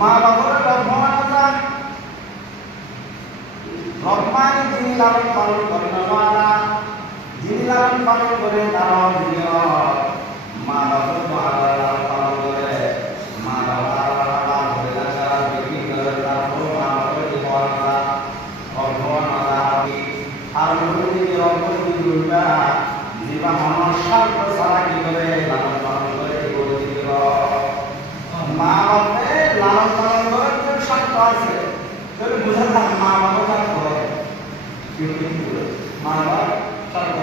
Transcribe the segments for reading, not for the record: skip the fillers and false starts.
মা বাবার রহমানা রহমানি যিনি লালন পালন করেন মারা যিনি লালন পালন করে তারা মা বাবার লালন পালন করে মা বাবার ধরে রাখা বিক্রি করে তারপর মা বাবার জীবনটা রহমানা আর নদীকে রহমতি দুর্গা জীবা মানুষ স্বার্থ ছাড়া কি করে লালন পালন করে গড়ে দিল মা বাপে লালন পালন করার যে স্বার্থ আছে তাহলে বোঝা যায় মা বাবা স্বার্থ মা বাবা স্বার্থ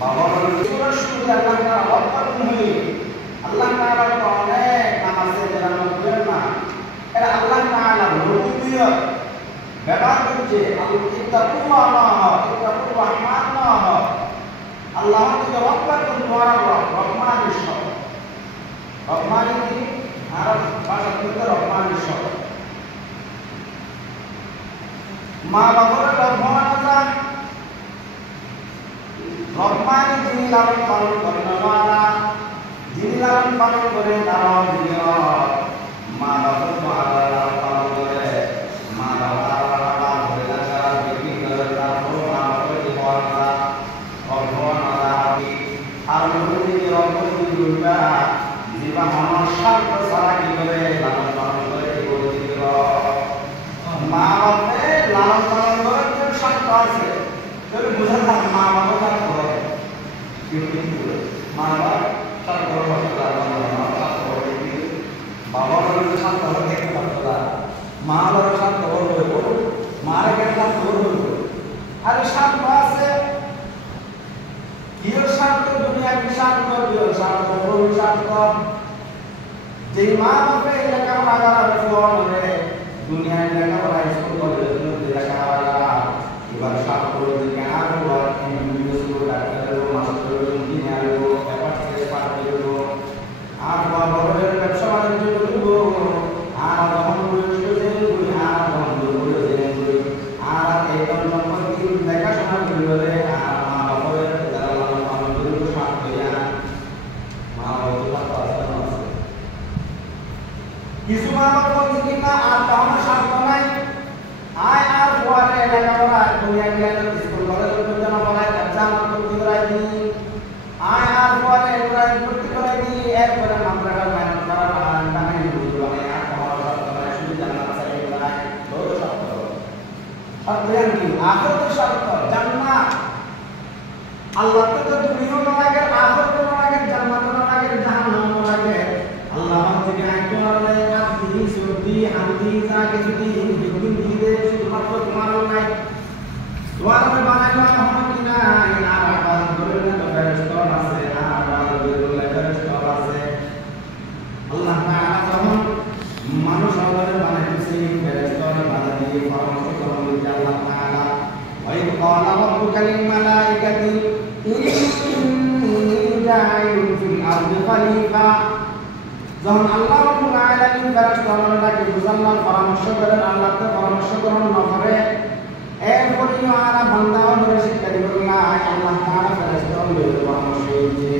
বাবা সুবিধা আল্লাহ অনেক নাম আছে যারা না এরা আল্লাহ ব্যবহার করছে আল্লাহ থেকে রহমান ঈশ্বর রহমানি কি আরব ভাষা থেকে রহমান ঈশ্বর মা বাবার রহমানা রহমানি যিনি লালন পালন করেন মারা যিনি লালন পালন করে তারা মা বাবার লালন পালন করে মা বাবা ধরে রাখা বিক্রি করে তারপর মা বাবার জীবনটা রহমানা আর নদীকে রহমতি দুর্গা জীবা মানুষ স্বার্থ ছাড়া কি করে লালন পালন করে গড়ে দিল মা বাপে লালন পালন করার যে স্বার্থ আছে তাহলে বোঝা যায় মা বাবা স্বার্থ মা বাবা স্বার্থ বাবা বলে স্বার্থ দেখতে পারতো না মা বাবার স্বার্থ বলবে মারা গেলে স্বার্থ বলবে আর স্বার্থ আছে ইহর স্বার্থ দুনিয়ার স্বার্থ ইহর স্বার্থ বড় স্বার্থ যে মা বাপে লেখাপড়া করার ফলে দুনিয়ায় লেখাপড়া স্কুল কলেজে লেখাপড়া এবার স্বার্থ দিকে আরো ডাক্তার মাস্টার ইঞ্জিনিয়ার আর বড়দের ব্যবসা বাণিজ্য করব আর আর এই সম্পত্তি দেখাশোনা করবে আর মা বাবার যারা লালন পালন করবে স্বার্থ মা বাবা কিছু মা বাবা বলছে কিনা আর তো আমার স্বার্থ নাই আয় আর পরে লেখাপড়া দুনিয়া গেলে স্কুল কলেজ পর্যন্ত পড়ায় এক্সাম করতে করাই দি আয় আর পরে ভর্তি করাই দি এরপরে মামলাটা ফাইনাল করা টাকা বুঝলো না আর আমার স্বার্থ নাই শুধু জান্নাত চাই করাই বড় স্বার্থ স্বার্থ কি আখিরাতের স্বার্থ জান্নাত আল্লাহ তো দুনিয়াও না লাগে আখিরাতও না লাগে জান্নাতও না লাগে জাহান্নামও না লাগে আল্লাহ থেকে আইতোয়ালে আপনি সুদি হামদি যা কিছু দিন বিগুন দিয়ে শুধুমাত্র তোমার নাই তোমার আমি বানাইলাম আমার কি নাই আর আবার ধরে না ফেরেশতা আছে আর আল্লাহ ফেরেশতা আছে আল্লাহ তাআলা যখন মানুষ আল্লাহর বানাইছে ফেরেশতা বানা দিয়ে পরামর্শ করলেন যে আল্লাহ তাআলা ওয়াইদ ক্বালা রাব্বুকা লিল মালাইকাতি ইন্নী জাইলুন ফিল আরদি খলিফা যখন আল্লাহ রাব্বুল আলামিন ফেরেশতাদেরকে বুঝানোর পরামর্শ করেন আল্লাহকে পরামর্শ গ্রহণ না করে এরপরে আর বান্দাও ধরে শিক্ষা দিবেন না আল্লাহ তাআলা ফেরেশতাদের পরামর্শ দিয়েছে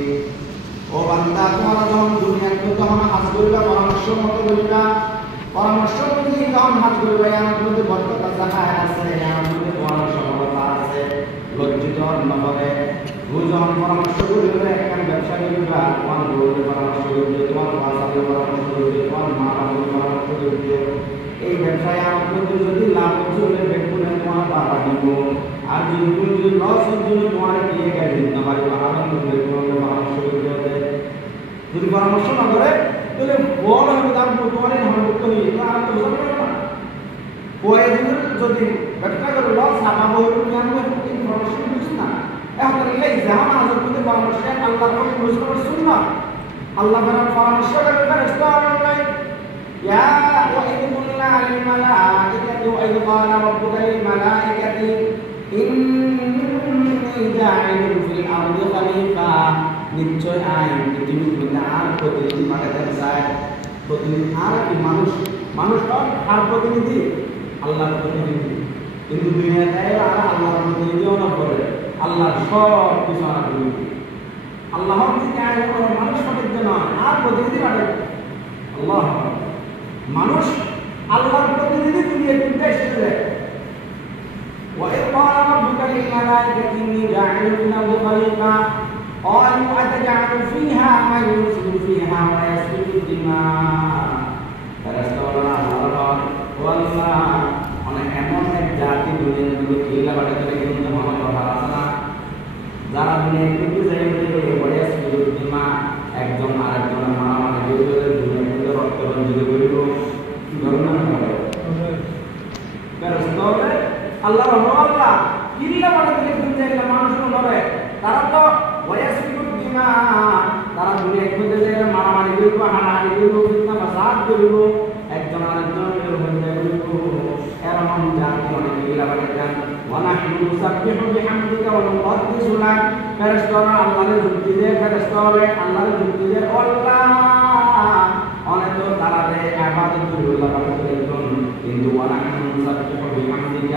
ও বান্দা তোমরা যখন দুনিয়াতে যখন হাজ করবে পরামর্শ মতো করবে পরামর্শ নিয়ে যখন হাজ করবে আমার মধ্যে বরকত আছে আমার মধ্যে তোমার সফলতা আছে লজ্জিত না হবে যখন পরামর্শ করবে একটা ব্যবসা করবে তোমার বউয়ের পরামর্শ করবে তোমার বাচ্চাদের পরামর্শ করবে তোমার মা বাবার পরামর্শ করবে এই ব্যবসায় আমার মধ্যে যদি লাভ চলে বেগুনে তোমার বাবা দিব আর যদি লস হচ্ছে তোমার দিয়ে গাড়ি দিতে পারি আনন্দ করে তোমাকে পরামর্শ করতে হবে যদি পরামর্শ না করে তাহলে বড় হবে তার তোমার ধর্মযুক্ত হয়ে যেত আর তো বোঝা যাবে না কয়েকদিনের যদি ব্যবসা করে লস না বউয়ের আমি পরামর্শ বুঝি না এখন এই যেমন হাজার মধ্যে পরামর্শ আল্লাহ বুঝতে শুন না আল্লাহ পরামর্শ করে ফেরেশতা নাই ইয়া ওয়াইদ কুল্লা আলিল মালাইকাতি ওয়াইদ ক্বালা রাব্বুকা লিল মালাইকাতি ইন্নী জাইলুন ফিল আরদি খলিফা নিশ্চয় আইন পৃথিবীর মধ্যে আর প্রতিনিধি পাঠাতে চায় প্রতিনিধি আর কি মানুষ আর প্রতিনিধি আল্লাহর প্রতিনিধি কিন্তু দুনিয়াতে আর আল্লাহর প্রতিনিধিও না করে আল্লাহ সব কিছু আনা প্রতিনিধি আল্লাহর থেকে আয় মানুষ পাঠাতে নয় আর প্রতিনিধি পাঠাতে আল্লাহ মানুষ আল্লাহর প্রতিনিধি দুনিয়া কিনতে এসেছে وإذ قال ربك للملائكة إني جاعل في الأرض خليفة قالوا أتجعل فيها من يفسد فيها ويسفك الدماء فاستولى الله والله অনেক এমন এক জাতি দুনিয়ার মধ্যে কিলা বাড়ি করে কিন্তু মনে কথা আছে না যারা দুনিয়ার মধ্যে যাই ওয়াসফিক দিমা একজন আরেকজনের মারামারি করে দুনিয়ার মধ্যে রক্ত রঞ্জিত করিব কি ধরনের হবে ফেরেশতারা আল্লাহ রহমাল্লাহ কিল্লা বাড়ি থেকে দুনিয়ার মানুষ হবে তারা তো ওয়াসফিক দিমা তারা দুনিয়ার মধ্যে যাই মারামারি করিব হানাহানি করিব ফিতনা ফাসাদ করিব একজন আরেকজনের মধ্যে করিব এরকম জাতি অনেক কিল্লা বাড়ি যান ونحن نسبح بحمدك ونقدس لك ফেরেশতারা আল্লাহর যুক্তি দেয় ফেরেশতারা আল্লাহর যুক্তি দেয় আল্লাহ অনেক তো তারা দেয় ইবাদত করে আল্লাহ পাকের জন্য কিন্তু ونحن نسبح بحمدك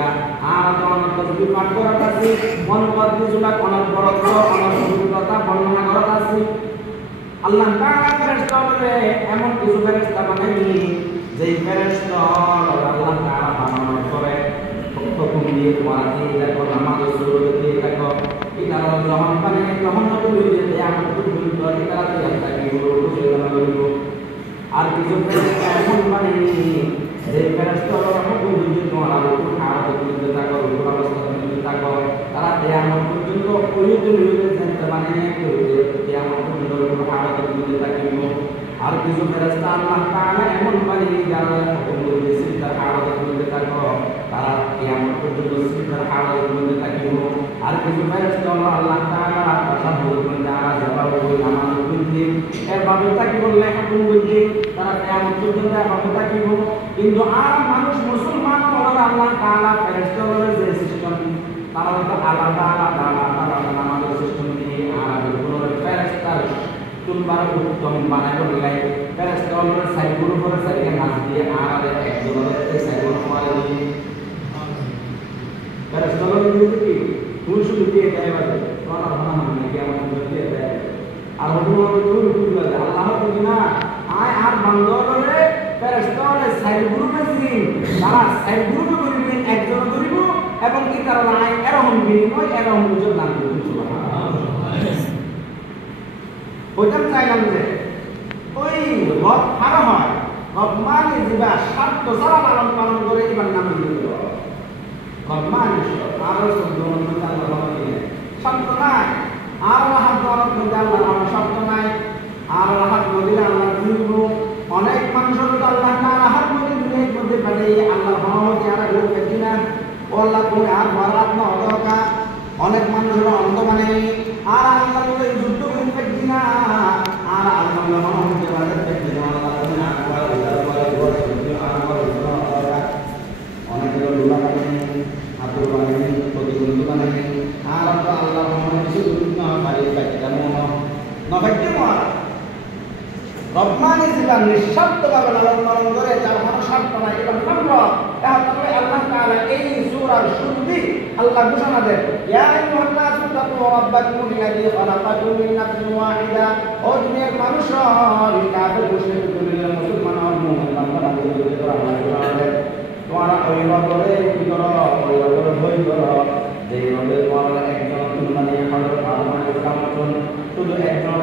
আর অনেক তসবিহ পাঠ করা আছে ونقدس لك অনেক বরকত অনেক পবিত্রতা বর্ণনা করা আছে আল্লাহ তাআলা ফেরেশতারা এমন কিছু ফেরেশতা বানায়নি যে ফেরেশতা আল্লাহ তাআলা বানানো করে hukum dia kuat dia kalau nama suruh dia kalau kita zaman kan ini zaman itu dia yang itu dulu kita yang tadi dulu sudah dulu arti sebenarnya pun kan ini dari perasaan orang pun dulu orang itu harus dulu kita kalau orang itu kita kalau kalau dia pun dulu dulu zaman ini itu dia pun dulu harus dulu kita kalau arti sebenarnya Allah Taala emang kan ini jalan hukum dulu kita harus dulu kita kalau তারা কিয়ামত পর্যন্ত সিদ্ধার হাওয়ার মধ্যে থাকিব আর কিছু ফেরেশতা আল্লাহ তাআলা তাসাব্বুহ করে যারা জবাব করে নামাজ পড়তে এভাবে থাকিব লেখাপড়া করতে তারা কিয়ামত পর্যন্ত এভাবে থাকিব কিন্তু আর মানুষ মুসলমান হওয়ার আল্লাহ তাআলা ফেরেশতাদের যে সিস্টেম তারা তো আলাদা নামাজের সিস্টেম দিয়ে আর কোনো ফেরেশতার তুলবার উত্তম বানাই বললে ফেরেশতাদের সাইগুলো করে সাইকে নাচ দিয়ে আর একজনের সাইগুলো মারে দিয়ে ফেরেশতারা কিন্তু পুরুষ দিয়ে দেয় বাজে কোন ভাবনা নাই কি আমাদের দিয়ে দেয় আর হুকুম দূর করে দেয় আল্লাহ তো না আয় আর বন্ধ করে ফেরেশতারা সাইড গ্রুপে ছিলেন তারা সাইড গ্রুপে করিবেন একজন করিব এবং কি তারা নাই এরকম বিনিময় এরকম উজব দান করবেন সুবহানাল্লাহ ওইটা চাইলাম যে ওই রব হারা হয় রব মানে জিবা শর্ত সারা পালন করে এবার নাম দিল মানুষ আরো সুন্দর আল্লাহ শব্দ নাই আর হাত দেওয়ার মধ্যে আল্লাহ শব্দ নাই আর হাত মধ্যে আল্লাহ দিব অনেক মানুষের আল্লাহ তাআলা হাত মধ্যে পাঠিয়ে আল্লাহ মহম্মদ আর লোক কিনা ও আল্লাহ তুমি আর বরাত না হদকা অনেক মানুষের অন্ধ মানে আর আল্লাহ বলে যুদ্ধ করতে কিনা আর আল্লাহ মহম্মদ বাজার থেকে আল্লাহ তুমি আর অনেক লোক atur ini প্রতিবন্ধকতা নেই আর তো আল্লাহ মনে কিছু গুরুত্ব না পারে কাজটা মনে না ভাইতে মার রহমানি জীবন নিঃশব্দভাবে লালন পালন করে যার কোনো স্বার্থ নাই এবং আমরা তাহলে আল্লাহ তাআলা এই সূরার শুরুতে আল্লাহ ঘোষণা দেন ইয়া আইয়ুহান নাসু তাকু রাব্বাকুম আল্লাযী খালাকাকুম মিন নাফসিন ওয়াহিদা ও দুনিয়ার মানুষ কাফের মুশরিক দুনিয়ার মুসলমান আর মুমিন বান্দা আল্লাহ তোমারা ওই রবে কি করো ওই রবে ভয় করো যে রবে তোমার একজন মানে আমাদের আল্লাহর কাম শুধু একজন